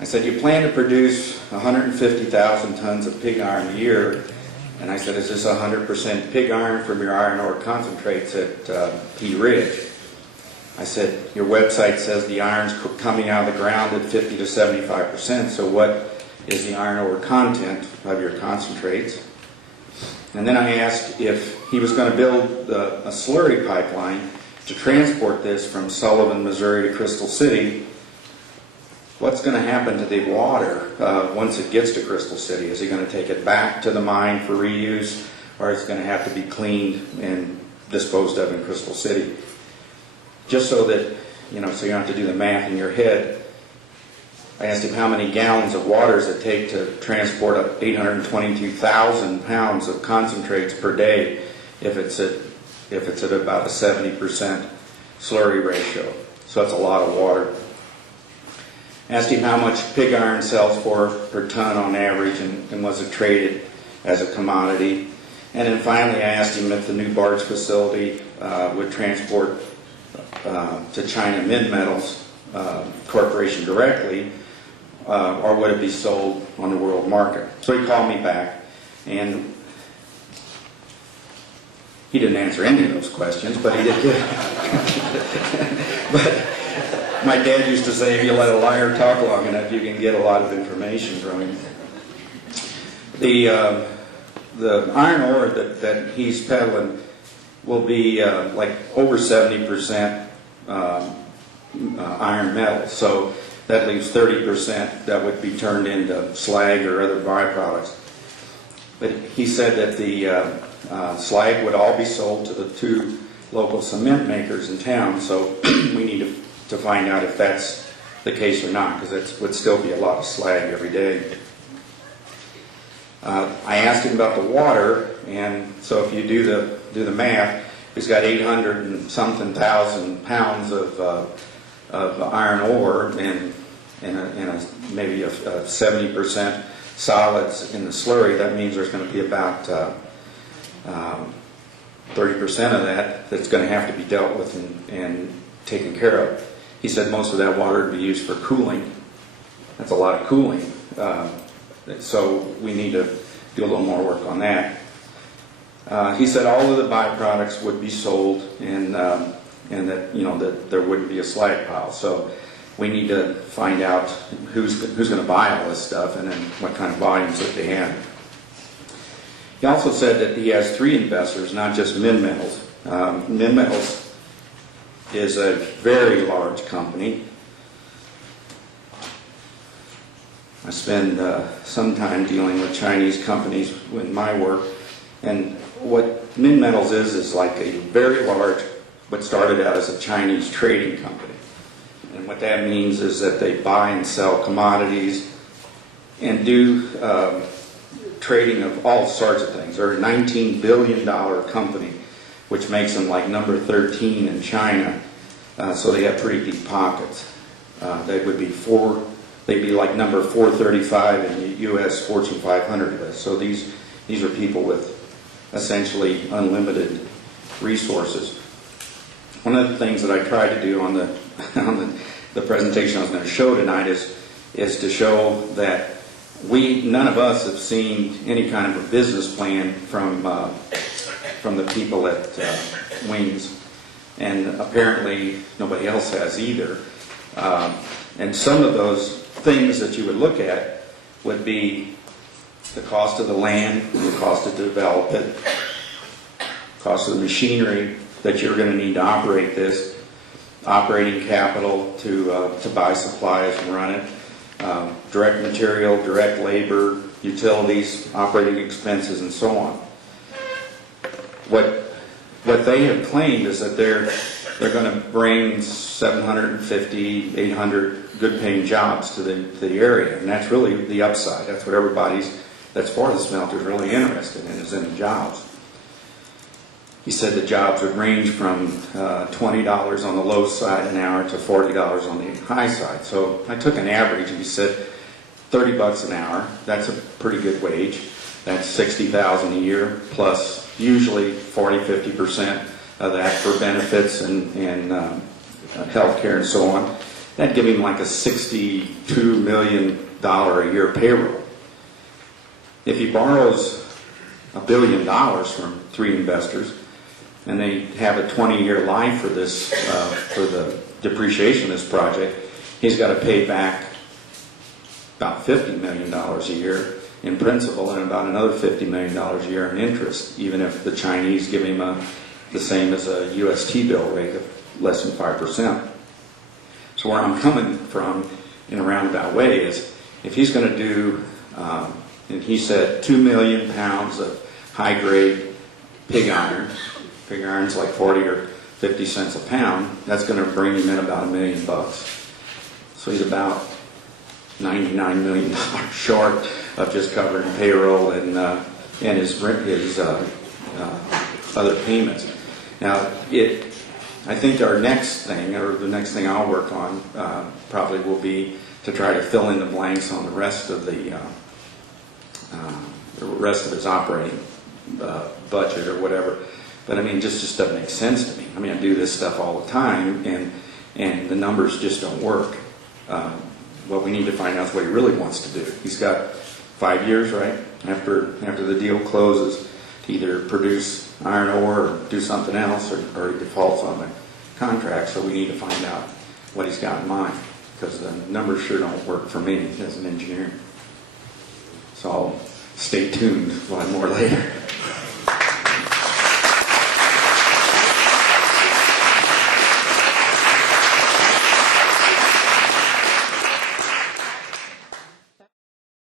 I said, you plan to produce 150,000 tons of pig iron a year. And I said, is this 100% pig iron from your iron ore concentrates at Pea Ridge? I said, your website says the iron's coming out of the ground at 50 to 75%, so what is the iron ore content of your concentrates? And then I asked if he was going to build a slurry pipeline to transport this from Sullivan, Missouri to Crystal City. What's going to happen to the water once it gets to Crystal City? Is he going to take it back to the mine for reuse, or is it going to have to be cleaned and disposed of in Crystal City? Just so that, so you don't have to do the math in your head, I asked him how many gallons of water does it take to transport up 822,000 pounds of concentrates per day if it's at about a 70% slurry ratio. So that's a lot of water. Asked him how much pig iron sells for per ton on average, and was it traded as a commodity. And then finally I asked him if the new barge facility would transport to China Midmetals Corporation directly, or would it be sold on the world market. So he called me back, and he didn't answer any of those questions, but he did get But my dad used to say, if you let a liar talk long enough, you can get a lot of information from him. The iron ore that he's peddling will be like over 70% iron metal. So that leaves 30% that would be turned into slag or other byproducts. But he said that the slag would all be sold to the 2 local cement makers in town, so we need to find out if that's the case or not, because it would still be a lot of slag every day. I asked him about the water, and so if you do the math, he's got 800 and something thousand pounds of iron ore and maybe a 70% solids in the slurry. That means there's going to be about 30% of that's going to have to be dealt with and taken care of. He said most of that water would be used for cooling. That's a lot of cooling. So we need to do a little more work on that. He said all of the byproducts would be sold, and that that there wouldn't be a slag pile. So we need to find out who's going to buy all this stuff, and then what kind of volumes that they have. He also said that he has 3 investors, not just Midmetals. Midmetals is a very large company. I spend some time dealing with Chinese companies in my work, and what Midmetals is like a very large, what started out as a Chinese trading company. And what that means is that they buy and sell commodities and do trading of all sorts of things. They're a $19 billion company, which makes them like number 13 in China. So they have pretty deep pockets. They'd be like number 435 in the U.S. Fortune 500 list. So these are people with essentially unlimited resources. One of the things that I tried to do on the presentation I was going to show tonight is to show that none of us have seen any kind of a business plan from the people at Wings, and apparently nobody else has either. And some of those things that you would look at would be the cost of the land, the cost to develop it, cost of the machinery that you're going to need to operate this, operating capital to buy supplies and run it, direct material, direct labor, utilities, operating expenses, and so on. What they have claimed is that they're going to bring 750, 800 good-paying jobs to the area, and that's really the upside. That's what that's for the smelter is really interested in, is in the jobs. He said the jobs would range from $20 on the low side an hour to $40 on the high side. So I took an average, and he said $30 an hour. That's a pretty good wage. That's $60,000 a year, plus usually 40-50% of that for benefits and health care and so on. that'd give him like a $62 million a year payroll. If he borrows $1 billion from 3 investors, and they have a 20-year life for this, for the depreciation of this project, he's got to pay back about $50 million a year in principal and about another $50 million a year in interest, even if the Chinese give him the same as a U.S. T-bill rate of less than 5%. So where I'm coming from in a roundabout way is, if he's going to do, and he said 2 million pounds of high-grade pig iron, pig iron's like 40 or 50 cents a pound, that's going to bring him in about $1 million. So he's about $99 million short of just covering payroll and his other payments. Now, I think our next thing, or the next thing I'll work on, probably will be to try to fill in the blanks on the rest of his operating budget or whatever. But I mean, it just doesn't make sense to me. I mean, I do this stuff all the time, and the numbers just don't work. What we need to find out is what he really wants to do. He's got 5 years, right, after the deal closes, to either produce iron ore or do something else, or he defaults on the contract. So we need to find out what he's got in mind, because the numbers sure don't work for me as an engineer. So I'll stay tuned. We'll have more later.